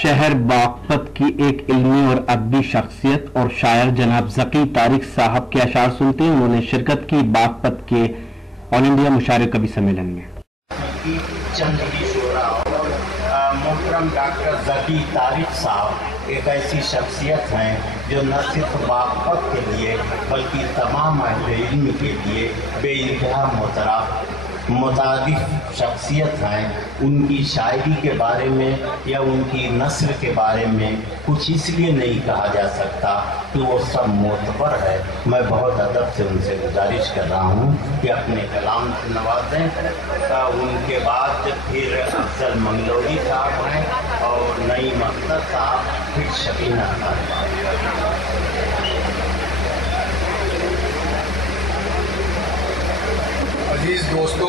شہر باغپت کی ایک علمی اور ادبی شخصیت اور شاعر جناب ذکی طارق صاحب کے اشعار سنتے ہیں. انہوں نے شرکت کی باغپت کے آل انڈیا مشاعر کبھی سمیلن میں. محترم ڈاکٹر ذکی طارق صاحب ایک ایسی شخصیت ہیں جو نہ صرف باغپت کے لیے بلکہ تمام اہل علم کے لیے بے انتہا متعارف شخصیت ہیں. ان کی شاعری کے بارے میں یا ان کی نثر کے بارے میں کچھ اس لیے نہیں کہا جا سکتا کہ وہ سب معتبر ہے. میں بہت ادب سے ان سے گزارش کر رہا ہوں کہ اپنے کلام سے نوازیں. ان کے بعد پھر افضل منگلوری صاحب ہیں اور نعیم اختر صاحب، پھر شبینہ صاحب. عزیز دوستو،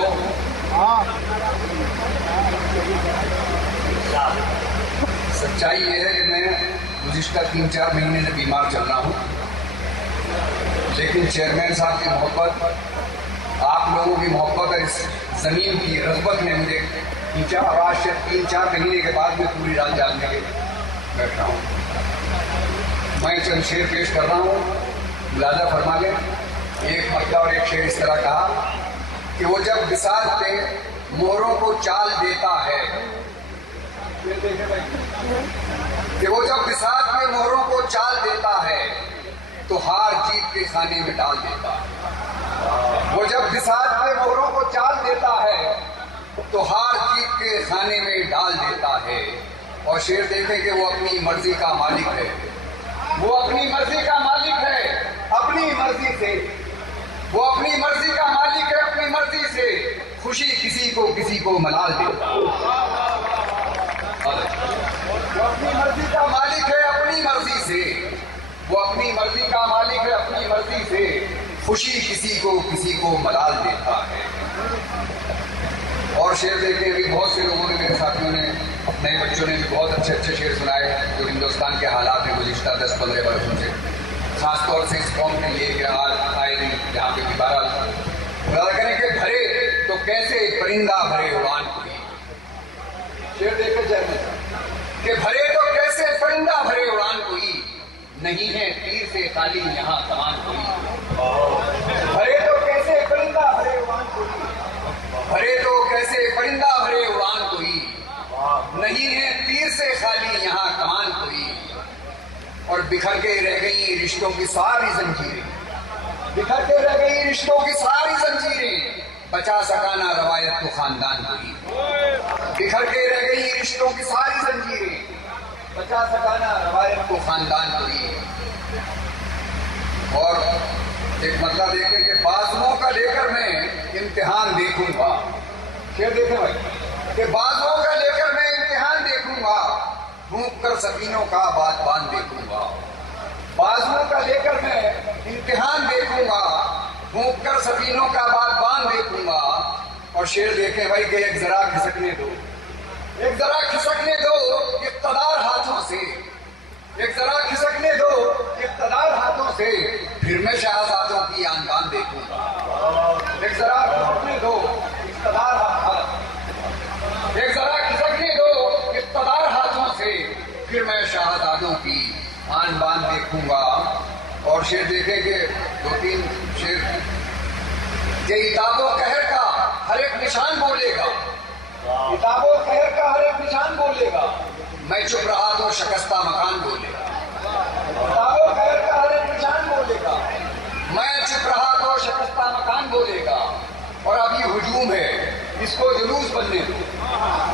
سچائی یہ ہے کہ میں گزشتہ 3-4 مہینے سے بیمار چل رہا ہوں، لیکن چیئرمین صاحب کی محبت، آپ لوگوں کی محبت اور اس زمین کی رغبت نے مجھے 3-4 مہینے کے بعد میں پوری رات جاگنے کے بیٹھ رہا ہوں. میں چند شعر پیش کر رہا ہوں، ملاحظہ فرما لیں. ایک مطلب اور ایک شعر اس طرح کہا کہ وہ جب بساط پہ موروں کو چال دیتا ہے، کہ وہ جب بساط پہ موروں کو چال دیتا ہے تو ہار جیت کے کھانے میں ڈال دیتا ہے. وہ جب بساط پہ موروں کو چال دیتا ہے تو ہار جیت کے کھانے میں ڈال دیتا ہے. اور شعر دیکھیں کہ وہ اپنی مرضی کا مالک ہے، وہ اپنی مرضی کا مالک ہے، اپنی مرضی سے وہ اپنی مرضی کا مالک ہے، اپنی مرضی سے خوشی کسی کو ملال دیتا. وہ اپنی مرضی کا مالک ہے، اپنی مرضی سے وہ اپنی مرضی کا مالک ہے، اپنی مرضی سے خوشی کسی کو ملال دیتا ہے. اور شعر دیکھیں ابھی بہت سے لوگوں نے، میرے ساتھیوں نے، نئے بچوں نے بھی بہت اچھے شعر سنائے جو ہندوستان کے حالات میں گزشتہ 10-15 برسوں سے، خاص طور سے اس قوم کے لیے کہ آئے دن جہاں پہ بارہ خدا کریں کہ بھرے تو کیسے پرندہ بھرے اڑان کوئی. شعر دیکھے جائے کہ بھرے تو کیسے پرندہ بھرے اڑان کوئی، نہیں ہے تیر سے خالی یہاں کمان کوئی. بھرے تو کیسے پرندہ بھرے اڑان کوئی، بھرے تو کیسے پرندہ بھرے اڑان کوئی، نہیں ہے تیر سے خالی یہاں کمان کوئی. اور بکھر کے رہ گئی رشتوں کی ساری زنجیریں، بکھر کے رہ گئی رشتوں کی ساری زنجیریں، بچا سکانا روایت کو خاندان کوئی. بکھر کے رہ گئی رشتوں کی ساری زنجیریں، بچا سکانا روایت کو خاندان کوئی. اور ایک مطلب دیکھیں کہ بازوؤں کا لے کر میں امتحان دیکھوں گا. شعر دیکھیں بھائی کہ بازوؤں کا لے کر میں امتحان دیکھوں گا، بھونک کر سفینوں کا بادبان دیکھوں گا. بازوؤں کا لے کر میں امتحان دیکھوں گا، بھونک کر سفینوں کا بادبان دیکھوں گا. اور شعر دیکھیں بھائی کہ ایک ذرا کھسکنے دو، ایک ذرا کھسکنے دو اقتدار ہاتھوں سے، ایک ذرا کھسکنے دو اقتدار ہاتھوں سے، پھر میں شہزادوں کی آن بان دیکھوں گا. ایک ذرا کھسکنے دو اقتدار ایک ذرا کھسکنے دو اقتدار ہاتھوں سے، پھر میں شہزادوں کی آن بان دیکھوں گا. اور شعر دیکھیں کہ 2-3 شعر کہ اتاب و قہر کا ہر ایک نشان بولے گا، اتاب و قہر کا ہر ایک نشان بولے گا، میں چپ رہا تو شکستہ مکان بولے گا. اتاب و قہر کا ہر ایک نشان بولے گا، میں چپ رہا تو شکستہ مکان بولے گا. اور ابھی ہجوم ہے اس کو جلوس بننے دو،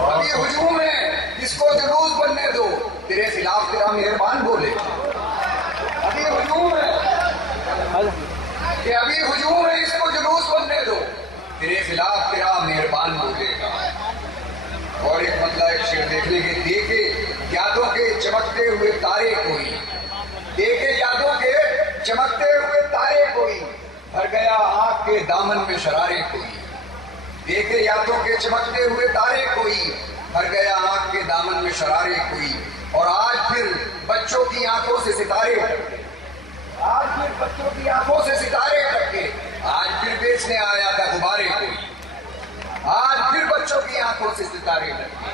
ابھی ہجوم ہے اس کو جلوس بننے دو، تیرے خلاف تیرا مہربان بولے گا. ابھی ہجوم ہے کہ ابھی ہجوم ہے اس کو جلوس بننے دو، تیرے خلاف تیرا مہربان بولے گا. اور ایک مطلب ایک شعر دیکھنے کے دیکھے یادوں کے چمکتے ہوئے تارے کوئی، دیکھے یادوں کے چمکتے ہوئے تارے کوئی، بھر گیا آنکھ کے دامن میں شرارے کوئی. دیکھے یادوں کے چمکتے ہوئے تارے کوئی، بھر گیا آنکھ کے دامن میں شرارے کوئی. اور آج پھر بچوں کی آنکھوں سے ستارے ٹپکے، آج پھر بچوں کی آنکھوں سے ستارے ٹپکے، آج پھر بیچنے آیا تھا غبارے کوئی. آج پھر بچوں کی آنکھوں سے ستارے ٹپکے،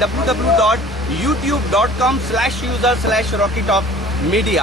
www.youtube.com/user/rockytalkmedia।